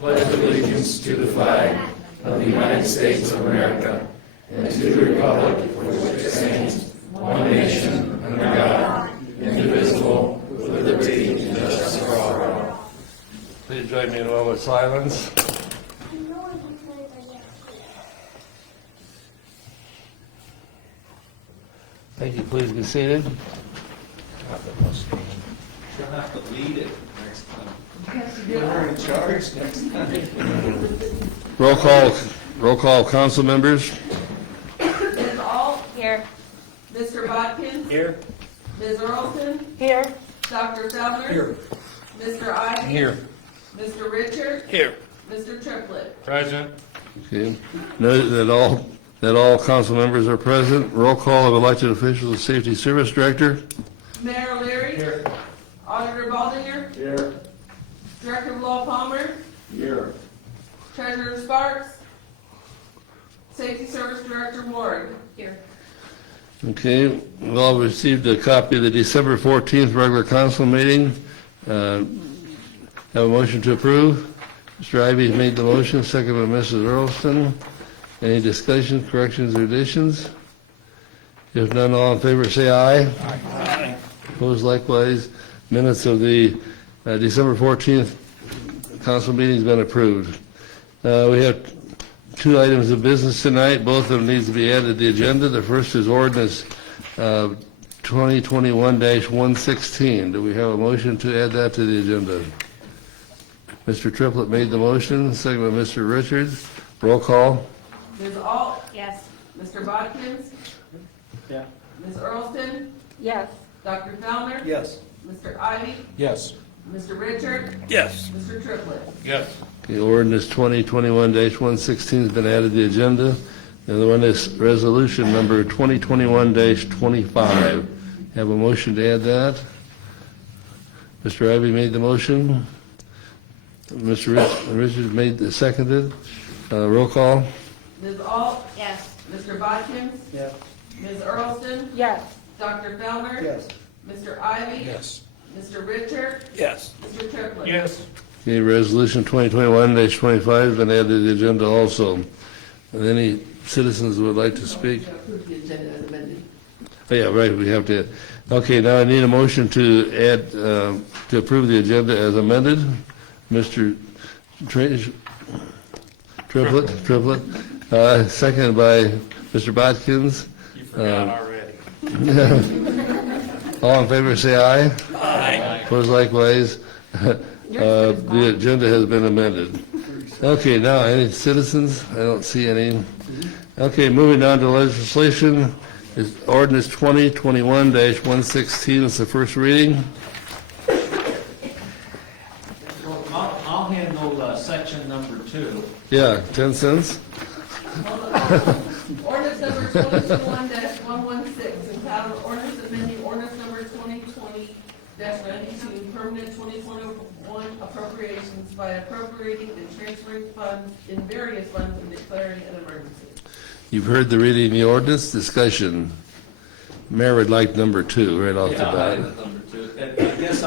pledge allegiance to the flag of the United States of America and to the republic for which it stands, one nation, under God, indivisible, with liberty and justice for all. Please join me in a moment of silence. Thank you. Please be seated. You'll have to lead it next time. You're in charge next time. Roll call, council members. Ms. Alt? Here. Mr. Bodkin? Here. Ms. Earlston? Here. Dr. Fellner? Here. Mr. Ivy? Here. Mr. Richard? Here. Mr. Triplett? Present. Okay. Note that all council members are present. Roll call of elected officials, Safety Service Director. Mayor Leary? Here. Auditor Baldinger? Here. Director of Law Palmer? Here. Treasurer Sparks? Safety Service Director Ward? Here. Okay, we've all received a copy of the December 14th regular council meeting. Have a motion to approve. Mr. Ivy made the motion, second by Mrs. Earlston. Any discussion, corrections, or additions? If none, all in favor say aye. Aye. Opposed likewise. Minutes of the December 14th council meeting has been approved. We have two items of business tonight. Both of them needs to be added to the agenda. The first is ordinance 2021-116. Do we have a motion to add that to the agenda? Mr. Triplett made the motion, second by Mr. Richards. Roll call. Ms. Alt? Yes. Mr. Bodkins? Yeah. Ms. Earlston? Yes. Dr. Fellner? Yes. Mr. Ivy? Yes. Mr. Richard? Yes. Mr. Triplett? Yes. The ordinance 2021-116 has been added to the agenda. The other one is resolution number 2021-25. Have a motion to add that. Mr. Ivy made the motion. Mr. Richards made the seconded. Roll call. Ms. Alt? Yes. Mr. Bodkins? Yes. Ms. Earlston? Yes. Dr. Fellner? Yes. Mr. Ivy? Yes. Mr. Richard? Yes. Mr. Triplett? Yes. Okay, resolution 2021-25 has been added to the agenda also. And any citizens who would like to speak? Approve the agenda as amended. Oh, yeah, right, we have to. Okay, now I need a motion to add, to approve the agenda as amended. Mr. Triplett, seconded by Mr. Bodkins. You forgot already. All in favor, say aye. Aye. Opposed likewise. The agenda has been amended. Okay, now, any citizens? I don't see any. Okay, moving on to legislation. Is ordinance 2021-116 is the first reading. Well, I'll handle section number 2. Yeah, 10 cents. Ordinance number 2021-116, entitled ordinance amending ordinance number 2020-92, permanent 2021 appropriations by appropriating and transferring funds in various funds and declaring an emergency. You've heard the reading of the ordinance. Discussion. Mayor would like number 2 right off the Yeah, I bat. have number 2. I guess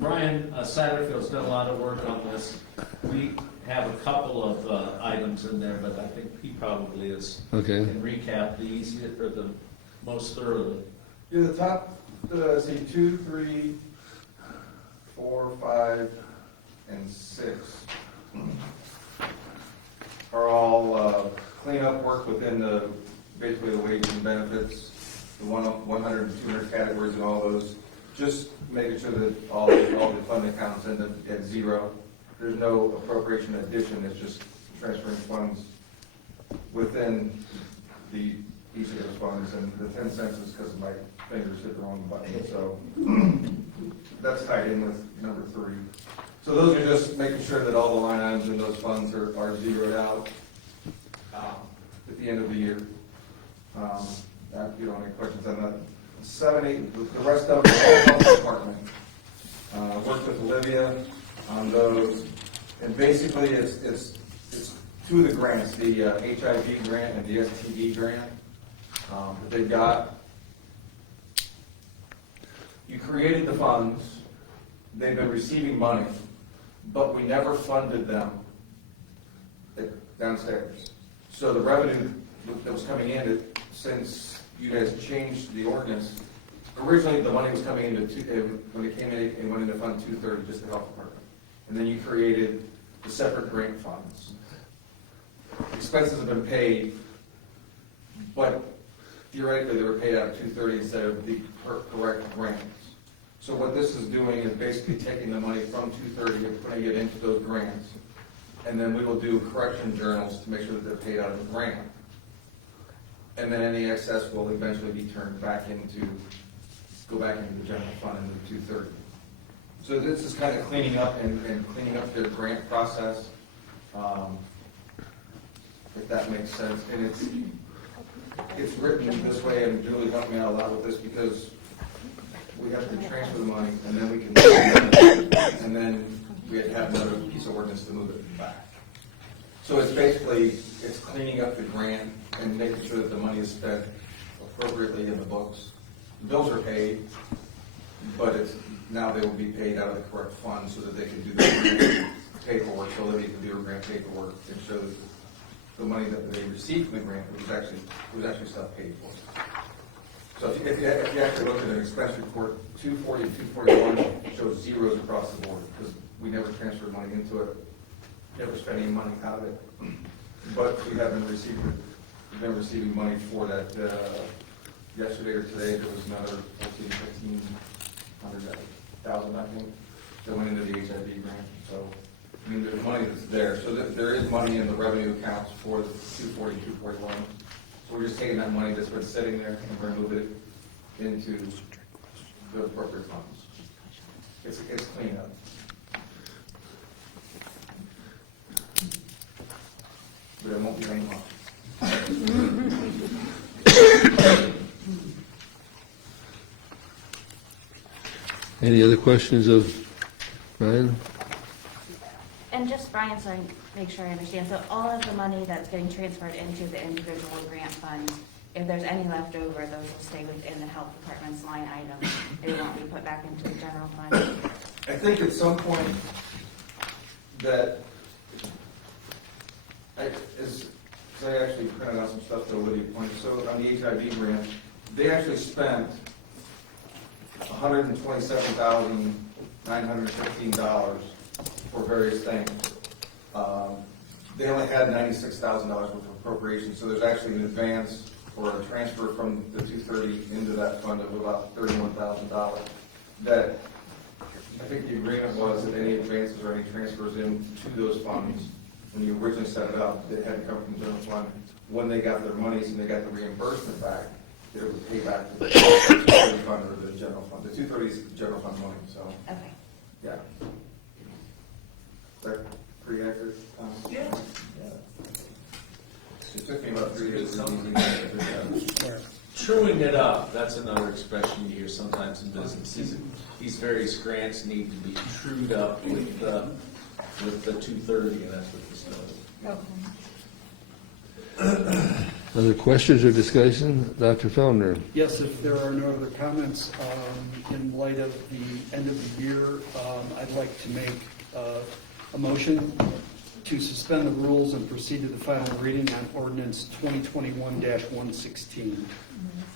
Brian Satterfield's done a lot of work on this. We have a couple of items in there, but I think he probably is. Okay. Can recap the easiest or the most thoroughly. Yeah, the top, say 2, 3, 4, 5, and 6 are all cleanup work within the, basically the wages and benefits, the 100 and 200 categories and all those. Just making sure that all the fund accounts end up at zero. There's no appropriation addition, it's just transferring funds within each of those funds, and the 10 cents is because my fingers hit the wrong button, so that's tied in with number 3. So those are just making sure that all the line items in those funds are zeroed out at the end of the year. If you don't have any questions on that. 7, 8, the rest of the health department. Worked with Olivia on those, and basically it's 2 of the grants, the HIV grant and the STD grant that they got. You created the funds, they've been receiving money, but we never funded them downstairs. So the revenue that was coming in, since you guys changed the ordinance, originally the money was coming into, when it came in, it went into Fund 230, just the health department. And then you created the separate grant funds. Expenses have been paid, but theoretically, they were paid out of 230 instead of the correct grants. So what this is doing is basically taking the money from 230 and putting it into those grants. And then we will do correction journals to make sure that they're paid out of the grant. And then any excess will eventually be turned back into, go back into the general fund in the 230. So this is kind of cleaning up and cleaning up their grant process, if that makes sense. And it's written this way, and Julie helped me out a lot with this, because we have to transfer the money, and then we can move it, and then we had to have another piece of ordinance to move it back. So it's basically, it's cleaning up the grant and making sure that the money is spent appropriately in the books. The bills are paid, but it's, now they will be paid out of the correct fund so that they can do the grant paperwork, so that they can do their grant paperwork and show that the money that they received from the grant was actually stuff paid for. So if you actually look at an expense report, 240, 241 shows zeros across the board, because we never transferred money into it, never spent any money out of it. But we have been receiving money for that. Yesterday or today, there was another 1,500,000, I think, that went into the HIV grant. So, I mean, there's money that's there. So there is money in the revenue accounts for the 240, 241. So we're just taking that money that's been sitting there and we're going to move it into the appropriate funds. It's cleanup. But it won't be any money. Any other questions of Brian? And just, Brian, so I make sure I understand, so all of the money that's getting transferred into the individual grant funds, if there's any left over, those will stay within the health department's line item. They won't be put back into the general fund. I think at some point that, I actually printed out some stuff that Lydia pointed. So on the HIV grant, they actually spent $127,915 for various things. They only had $96,000 worth of appropriation, so there's actually an advance or a transfer from the 230 into that fund of about $31,000. That I think the agreement was that any advances or any transfers into those funds, when you originally set it up, they had to come from the general fund. When they got their monies and they got the reimbursement back, it would pay back to the 230 fund or the general fund. The 230 is the general fund money, so, Okay. yeah. Is that pretty accurate? Yeah. It took me about 3 years to Truing it up, that's another expression you hear sometimes in business. These various grants need to be trued up with the 230, and that's what this does. Other questions or discussion? Dr. Fellner? Yes, if there are no other comments, in light of the end of the year, I'd like to make a motion to suspend the rules and proceed to the final reading on ordinance 2021-116.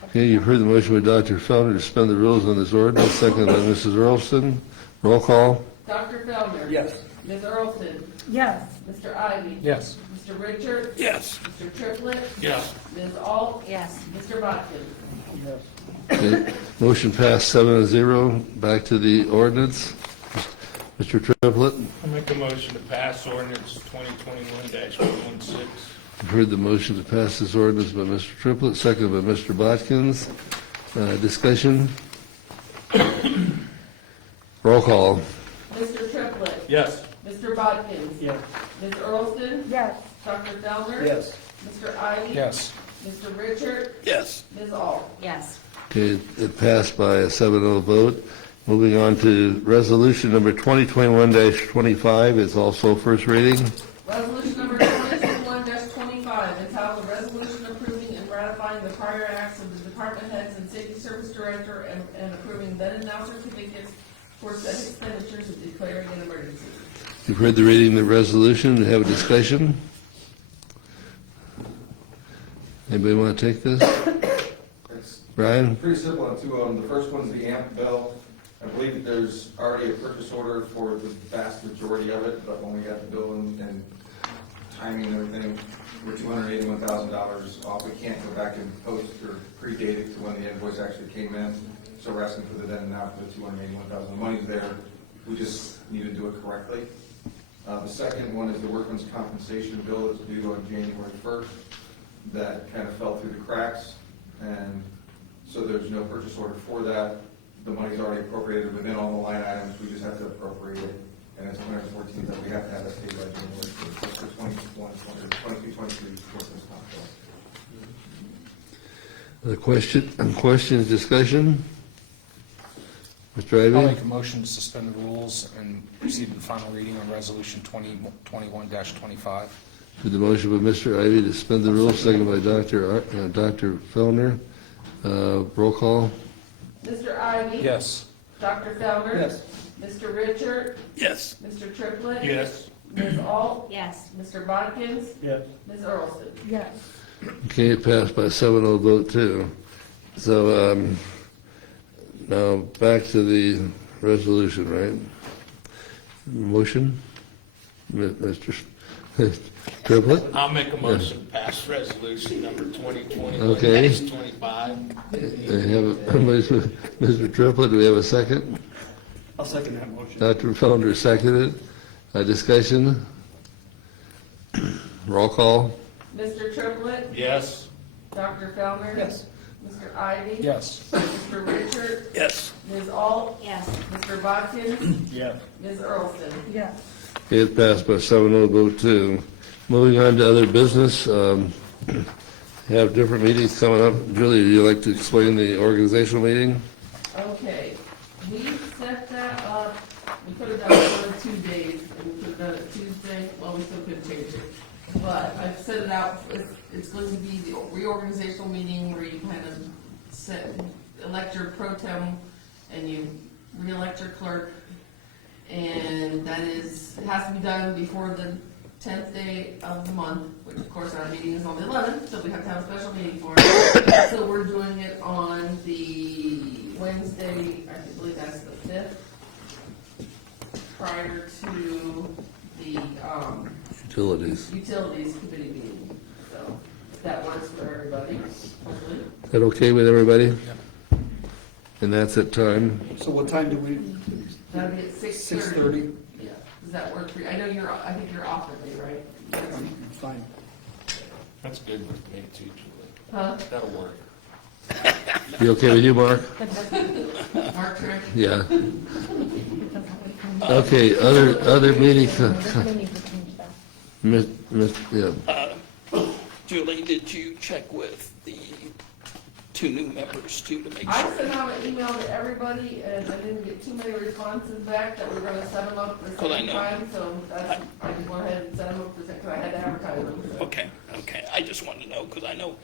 Okay, you've heard the motion by Dr. Fellner to suspend the rules on this ordinance, seconded by Mrs. Earlston. Roll call. Dr. Fellner. Yes. Ms. Earlston. Yes. Mr. Ivy. Yes. Mr. Richards. Yes. Mr. Triplett. Yes. Ms. Ault. Yes. Mr. Bodkin. Yes. Okay, motion passed 7-0. Back to the ordinance. Mr. Triplett, I make a motion to pass ordinance 2021-116. you've heard the motion to pass this ordinance by Mr. Triplett, seconded by Mr. Bodkins. Discussion? Roll call. Mr. Triplett. Yes. Mr. Bodkin. Yes. Ms. Earlston. Yes. Dr. Fellner. Yes. Mr. Ivy. Yes. Mr. Richards. Yes. Ms. Ault. Yes. Okay, it passed by a 7-0 vote. Moving on to resolution number 2021-25, it's also first reading. Resolution number 2021-25, entitled a resolution approving and ratifying the prior acts of the department heads and safety service director and approving then and now certificates for said expenditures and declaring an emergency. You've heard the reading of the resolution. Have a discussion? Anybody want to take this? It's Brian? pretty simple on two of them. The first one's the amp bill. I believe that there's already a purchase order for the vast majority of it, but when we got the bill and timing and everything, we're $281,000 off. We can't go back and post or predate it to when the invoice actually came in. So we're asking for the then and now for the $281,000. The money's there. We just need to do it correctly. The second one is the workman's compensation bill that's due on January 1st. That kind of fell through the cracks, and so there's no purchase order for that. The money's already appropriated within all the line items. We just have to appropriate it, and it's 114 that we have to have that paid by January 1st for 22, 23 workman's comp bill. The questions, discussion? Mr. I'll Ivy? make a motion to suspend the rules and proceed to the final reading on Resolution 2021-25. With the motion by Mr. Ivy to suspend the rules, second by Dr. Fellner. Roll call? Mr. Ivy? Yes. Dr. Fellner? Yes. Mr. Richard? Yes. Mr. Triplett? Yes. Ms. Alt? Yes. Mr. Bodkins? Yes. Ms. Earlston? Yes. Okay, it passed by 7-0 vote too. So, now back to the resolution, right? Motion? Mr. Triplett? I'll make a motion to pass resolution number Okay. 2021-25. Mr. Triplett, do we have a second? I'll second that motion. Dr. Fellner seconded. Discussion? Roll call? Mr. Triplett? Yes. Dr. Fellner? Yes. Mr. Ivy? Yes. Mr. Richard? Yes. Ms. Alt? Yes. Mr. Bodkins? Yes. Ms. Earlston? Yes. It passed by 7-0 vote too. Moving on to other business, have different meetings coming up. Julie, would you like to explain the organizational meeting? Okay, we set that up, we could have done it on 2 days, and we could have done it Tuesday, well, we still couldn't change it. But I've set it out, it's going to be the reorganizational meeting where you kind of elect your pro tem, and you re-elect your clerk. And that is, it has to be done before the 10th day of the month, which of course our meeting is on the 11th, so we have to have a special meeting for it. So we're doing it on the Wednesday, I believe that's the 5th, prior to the Utilities. utilities committee meeting. So if that works for everybody, hopefully. Is that okay with everybody? And that's at time? So what time do we? That'll be at 6:30. 6:30? Yeah, does that work for you? I know I think you're off that day, right? Fine. That's good with me too, Julie. Huh? That'll work. You okay with you, Mark? Mark Trick? Yeah. Okay, other meetings. Yeah. Julie, did you check with the 2 new members too to make I sure? sent out an email to everybody, and I didn't get too many responses back that we're gonna set them up for the Well, I same know. time, so that's, I just went ahead and set them up for, because I had to advertise them. So. Okay, I just wanted to know, because I know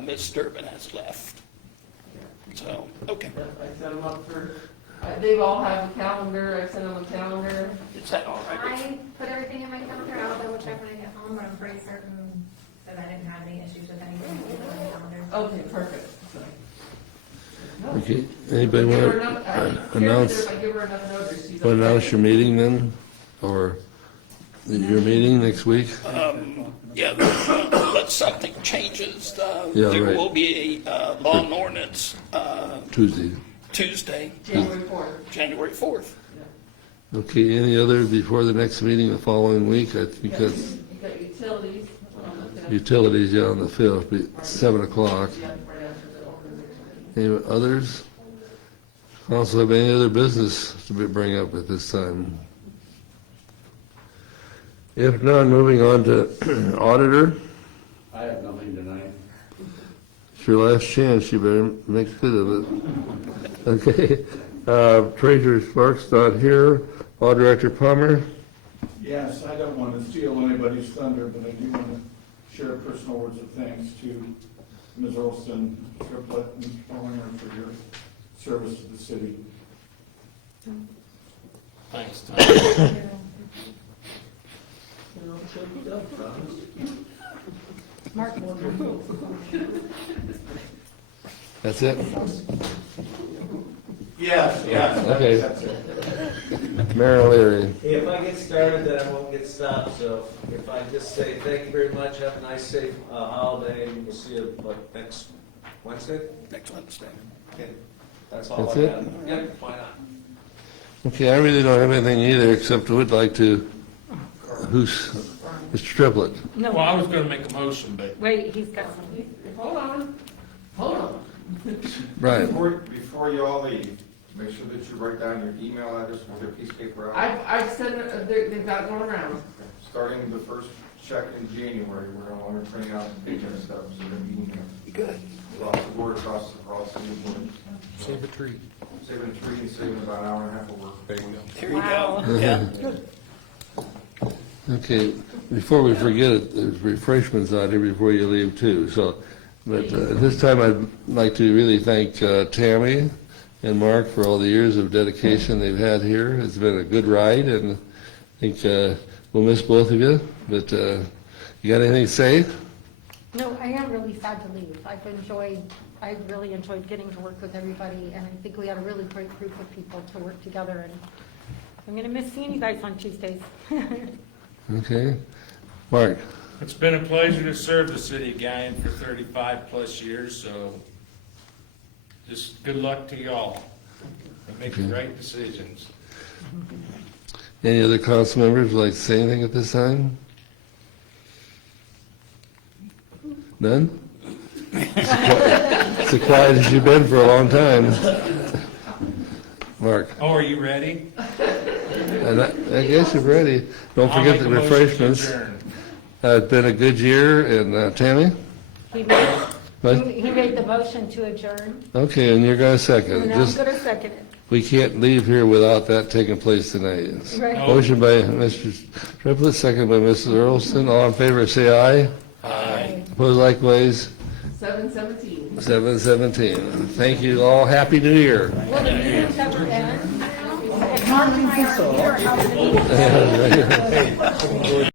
Ms. Durbin has left. So, okay, Yep, I set them up for, they've all have a calendar, I sent them a calendar. is that all right? I put everything in my calendar, I'll double check when I get home, but I'm pretty certain that I didn't have any issues with anything on my calendar. Okay, perfect. So. No. Okay, anybody Give her want enough- to Karen, announce, if I give her enough notice, she's want to okay. announce your meeting then? Or your meeting next week? Yeah, unless something changes, Yeah, there right. will be a law and ordinance Tuesday. Tuesday, January 4th. January 4th. Okay, any other before the next meeting the following week? I think that's You got utilities. utilities, yeah, on the 5th, at 7 o'clock. Yeah, right after the organization. Any others? Also have any other business to bring up at this time? If not, moving on to auditor. I have nothing tonight. It's your last chance, you better make good of it. Okay, Treasurer Sparks not here. Law Director Palmer. Yes, I don't want to steal anybody's thunder, but I do want to share personal words of thanks to Ms. Olson, Triplett, and Mr. Pollinger for your service to the city. Thanks, Tom. Mark, That's it? Yeah. Okay. Mayor O'Leary. If I get started, then I won't get stopped, so if I just say thank you very much, have a nice, safe holiday, and we'll see you, next Wednesday? Next Wednesday. Okay, that's all That's I it? got. Yep, why not? Okay, I really don't have anything either, except I would like to, who's, Mr. Triplett? Well, I was gonna make a motion, but wait, he's got something. Hold on. Brian? Before you all leave, make sure that you write down your email address with your piece of paper out. I've sent it, they've got it going around. Starting the first check in January, we're no longer printing out paycheck stubs, so they're going to be Good. across the board, across the board. Save a tree. Saving a tree and saving about an hour and a half of work. There you go. There you go. Yeah. Okay, before we forget it, there's refreshments out here before you leave too, so, but this time I'd like to really thank Tammy and Mark for all the years of dedication they've had here. It's been a good ride, and I think we'll miss both of you, but you got anything to say? No, I am really sad to leave. I really enjoyed getting to work with everybody, and I think we had a really great group of people to work together, and I'm gonna miss seeing you guys on Tuesdays. Okay. Mark? it's been a pleasure to serve the city of Guyan for 35-plus years, so just good luck to y'all. And make the right decisions. Any other council members would like to say anything at this time? None? It's as quiet as you've been for a long time. Mark? Oh, are you ready? And I guess you're ready. Don't I'll forget make the a motion to refreshments. adjourn. It's been a good year, and Tammy? He made, What? he made the motion to adjourn, Okay, and you're going to second. and I'm Just, gonna second it. we can't leave here without that taking place tonight. Right. Motion by Mr. Triplett, second by Mrs. Earlston. All in favor, say aye. Aye. Opposed likewise, 7:17. 7:17. Thank you all. Happy New Year. Will the meeting ever end? If Mark and I aren't here, how will the meeting end?